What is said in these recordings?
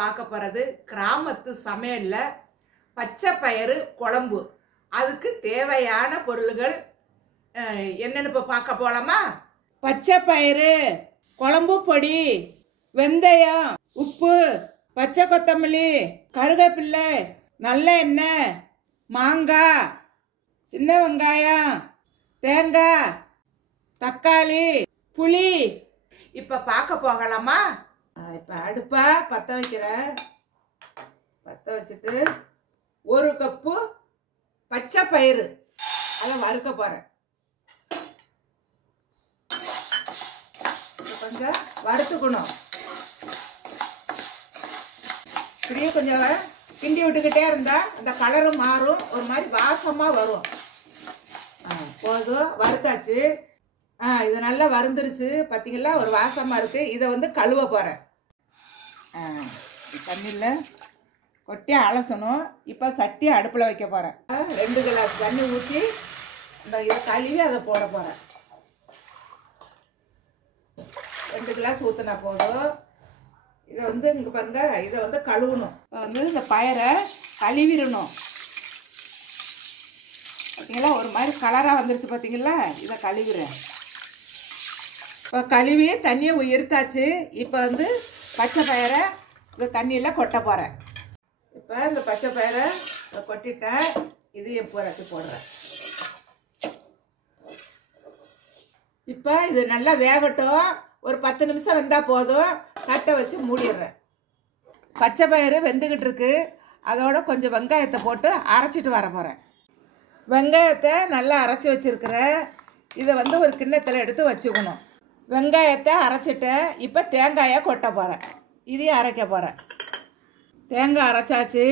பார்க்க போகிறது கிராமத்து சமையலில் பச்சை பயிறு குழம்பு. அதுக்கு தேவையான பொருள்கள் என்னென்னு இப்போ பார்க்க போகலாமா? பச்சை பயிறு, குழம்பு பொடி, வெந்தயம், உப்பு, பச்சை கொத்தமல்லி, கருவேப்பிலை, நல்ல எண்ணெய், மாங்காய், சின்ன வெங்காயம், தேங்காய், தக்காளி, புளி. இப்போ பார்க்க போகலாமா? இப்போ அடுப்பை பற்ற வைக்கிறேன். பற்ற வச்சுட்டு 1 கப்பு பச்சை பயிறு அதை வறுக்க போகிறேன். கொஞ்சம் வறுத்துக்கணும். இப்படியே கொஞ்சம் கிண்டி விட்டுக்கிட்டே இருந்தால் அந்த கலரும் மாறும், ஒரு மாதிரி வாசமாக வரும். போதும், வறுத்தாச்சு. இது நல்லா வறுந்துருச்சு பார்த்தீங்களா, ஒரு வாசமாக இருக்குது. இதை வந்து கழுவ போகிறேன். தண்ணியில் கொட்டி அலசணும். இப்போ சட்டி அடுப்பில் வைக்க போகிறேன். 2 கிளாஸ் தண்ணி ஊற்றி இதை கழுவி அதை போட போகிறேன். 2 கிளாஸ் ஊற்றினா போதும். இதை வந்து இங்கே பாருங்க, இதை வந்து கழுவணும். இப்போ வந்து இந்த பயிரை கழுவிடணும். பார்த்தீங்களா, ஒரு மாதிரி கலராக வந்துருச்சு பார்த்தீங்களா. இதை கழுவிடுறேன். இப்போ கழுவி தண்ணியை உயர்த்தாச்சு. இப்போ வந்து பச்சை பயிரை இந்த தண்ணியில் கொட்ட போகிறேன். இப்போ இந்த பச்சை பயிரை கொட்டிட்டேன். இதையும் புரட்டி போடுறேன். இப்போ இது நல்லா வேகட்டும். ஒரு 10 நிமிஷம் வெந்தால் போதும். கட்டை வச்சு மூடிடுறேன். பச்சை பயிறு வெந்துக்கிட்டு இருக்கு. அதோட கொஞ்சம் வெங்காயத்தை போட்டு அரைச்சிட்டு வர போகிறேன். வெங்காயத்தை நல்லா அரைச்சி வச்சுருக்கிறேன். இதை வந்து ஒரு கிண்ணத்தில் எடுத்து வச்சுக்கணும். வெங்காயத்தை அரைச்சிட்டேன். இப்போ தேங்காயை கொட்ட போகிறேன். இதையும் அரைக்க போகிறேன். தேங்காய் அரைச்சாச்சு.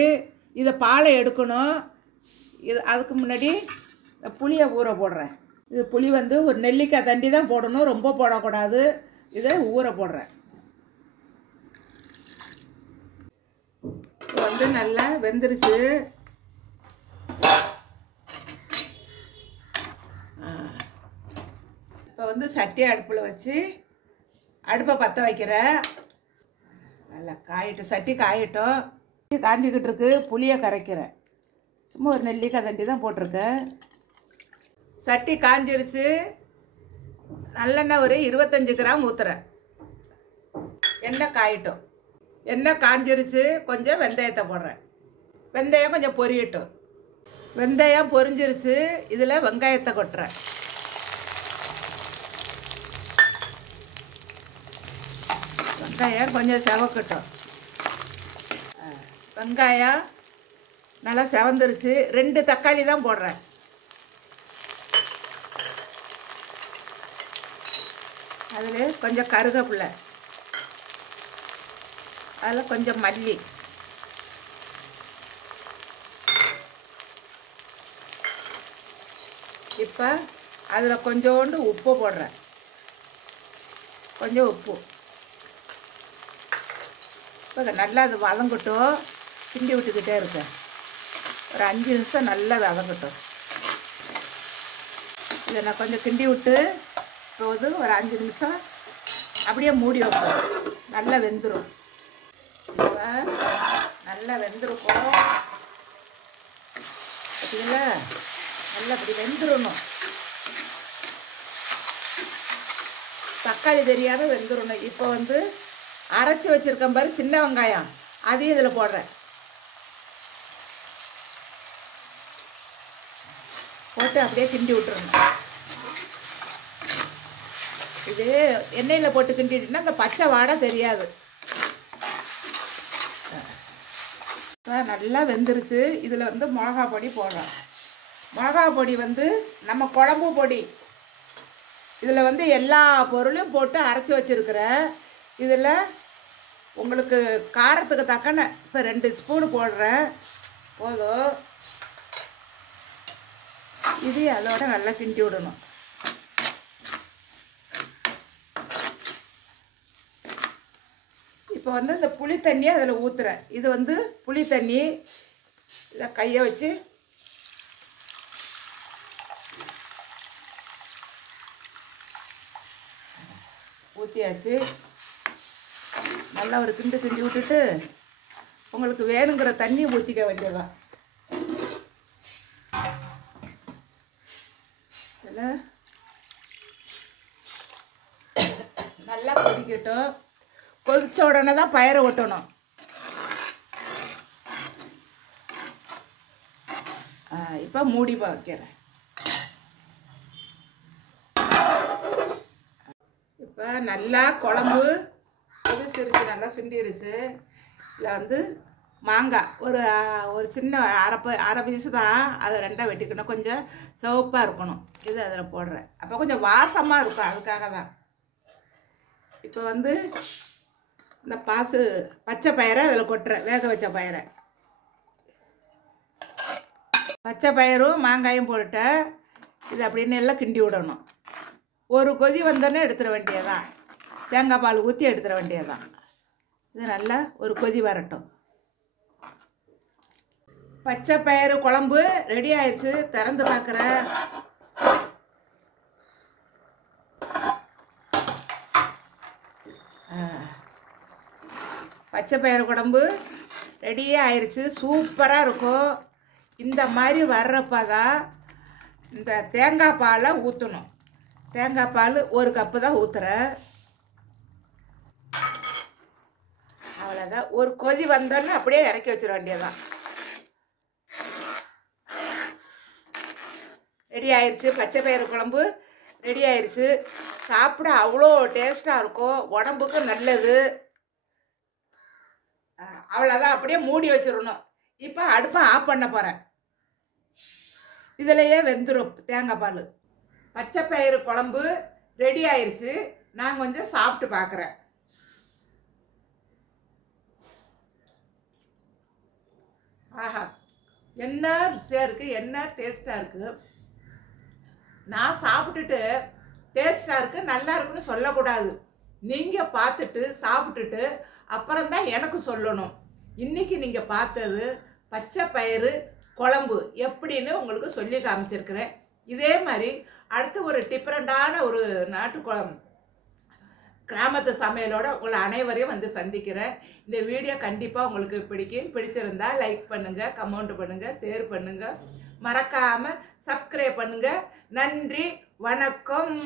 இதை பாலை எடுக்கணும். அதுக்கு முன்னாடி புளியை ஊற போடுறேன். இது புளி வந்து ஒரு நெல்லிக்காய் தண்டி தான் போடணும், ரொம்ப போடக்கூடாது. இதை ஊற போடுறேன். இது வந்து நல்லா வெந்துருச்சு. இப்போ வந்து சட்டி அடுப்பில் வச்சு அடுப்பை பற்ற வைக்கிறேன். நல்லா காயட்டும், சட்டி காயட்டும். காஞ்சிக்கிட்டு இருக்கு. புளியை கரைக்கிறேன். சும்மா ஒரு நெல்லிக்காய் தண்டி தான் போட்டிருக்கேன். சட்டி காஞ்சிருச்சு. நல்லெண்ணெய் ஒரு 25 கிராம் ஊற்றுறேன். எண்ணெய் காயட்டும். எண்ணெய் காஞ்சிருச்சு. கொஞ்சம் வெந்தயத்தை போடுறேன். வெந்தயம் கொஞ்சம் பொரியட்டும். வெந்தயம் பொரிஞ்சிருச்சு. இதில் வெங்காயத்தை கொட்டுறேன். வெங்காயம் கொஞ்சம் செவக்கட்டும். வெங்காயம் நல்லா செவந்துருச்சு. 2 தக்காளி தான் போடுறேன். அதில் கொஞ்சம் கருவேப்பிலை, அதில் கொஞ்சம் மல்லி, இப்போ அதில் கொஞ்சோண்டு உப்பு போடுறேன். கொஞ்சம் உப்பு. இப்போ நல்லா அது வதங்கட்டும். கிண்டி விட்டுக்கிட்டே இருக்கேன். ஒரு 5 நிமிஷம் நல்லா வதங்கட்டும். இதை நான் கொஞ்சம் கிண்டி விட்டு போது ஒரு 5 நிமிஷம் அப்படியே மூடி வைப்போம். நல்லா வெந்துடும். நல்லா வெந்துருக்கும். பார்த்தீங்களா, நல்லா இப்படி வெந்துடணும். தக்காளி தெரியாமல் வெந்துடணும். இப்போ வந்து அரைச்சி வச்சுருக்கேன் பாரு சின்ன வெங்காயம், அதையும் இதில் போடுறேன். போட்டு அப்படியே கிண்டி விட்டுறணும். இது எண்ணெயில் போட்டு கிண்டிட்டுனா அந்த பச்சை வாடை தெரியாது. நல்லா வெந்துருச்சு. இதில் வந்து மிளகா பொடி போடுறேன். மிளகா பொடி வந்து நம்ம குழம்பு பொடி. இதில் வந்து எல்லா பொருளையும் போட்டு அரைச்சி வச்சுருக்கிறேன். இதில் உங்களுக்கு காரத்துக்கு தக்கன இப்போ 2 ஸ்பூனு போடுறேன். போதும். இது அதோட நல்லா கிண்டி விடணும். இப்போ வந்து இந்த புளி தண்ணியை அதில் ஊற்றுறேன். இது வந்து புளி தண்ணி. இதை கையை வச்சு ஊற்றியாச்சு. நல்லா ஒரு கிண்டு கிண்டி விட்டுட்டு உங்களுக்கு வேணுங்கிற தண்ணி ஊற்றிக்க வேண்டியதுதான். இதில் நல்லா கொதிக்கட்டும். கொதித்த உடனே தான் பயரை ஒட்டணும். இப்போ மூடி வைக்கிறேன். இப்போ நல்லா குழம்பு கொதிச்சிருச்சு, நல்லா சுண்டிருச்சு. இதில் வந்து மாங்காய் ஒரு சின்ன அரை பீஸு தான், அதை ரெண்டாக வெட்டிக்கணும். கொஞ்சம் சிவப்பாக இருக்கணும். இது அதில் போடுறேன். அப்போ கொஞ்சம் வாசமாக இருக்கும், அதுக்காக தான். இப்போ வந்து இந்த பச்சை பயிரை அதில் கொட்டுறேன். வேக வச்ச பயிரை, பச்சை பயிரும் மாங்காயும் போட்டுட்டேன். இது அப்படின்னு எல்லாம் கிண்டி விடணும். ஒரு கொதி வந்தோன்னே எடுத்துட வேண்டியதான். தேங்காய் பால் ஊற்றி எடுத்துட வேண்டியதான். இது நல்லா ஒரு கொதி வரட்டும். பச்சை பயிறு குழம்பு ரெடி ஆயிடுச்சு. திறந்து பார்க்குறேன். பச்சை பயிறு குழம்பு ரெடியே ஆயிடுச்சு. சூப்பராக இருக்கும். இந்த மாதிரி வர்றப்ப தான் இந்த தேங்காய் பாலை ஊற்றணும். தேங்காய் பால் ஒரு கப்பு தான் ஊற்றுறேன். அவ்வளோதான். ஒரு கொதி வந்தோன்னு அப்படியே இறக்கி வச்சிட வேண்டியதான். ரெடி ஆயிடுச்சு. பச்சை பயிறு குழம்பு ரெடி ஆயிடுச்சு. சாப்பிட அவ்வளோ டேஸ்ட்டாக இருக்கும். உடம்புக்கு நல்லது. அவ்வளோதான். அப்படியே மூடி வச்சிடணும். இப்போ அடுப்பை ஆஃப் பண்ண போகிறேன். இதிலையே வெந்துடும் தேங்காய் பால். பச்சை பயிறு குழம்பு ரெடி ஆயிடுச்சு. நான் கொஞ்சம் சாப்பிட்டு பார்க்குறேன். ஆஹா, என்ன ருசியாக இருக்குது, என்ன டேஸ்ட்டாக இருக்குது. நான் சாப்பிட்டுட்டு டேஸ்ட்டாக இருக்குது, நல்லா இருக்குன்னு சொல்லக்கூடாது. நீங்கள் பார்த்துட்டு சாப்பிட்டுட்டு அப்புறம்தான் எனக்கு சொல்லணும். இன்றைக்கி நீங்கள் பார்த்தது பச்சை பயிறு குழம்பு எப்படின்னு உங்களுக்கு சொல்லி காமிச்சிருக்கிறேன். இதே மாதிரி அடுத்து ஒரு டிஃப்ரெண்டான ஒரு நாட்டு குழம்பு கிராமத்து சமையலோட உங்களை அனைவரையும் வந்து சந்திக்கிறேன். இந்த வீடியோ கண்டிப்பாக உங்களுக்கு பிடிச்சிருந்தா லைக் பண்ணுங்கள், கமெண்ட் பண்ணுங்கள், ஷேர் பண்ணுங்கள், மறக்காமல் சப்ஸ்கிரைப் பண்ணுங்கள். நன்றி, வணக்கம்.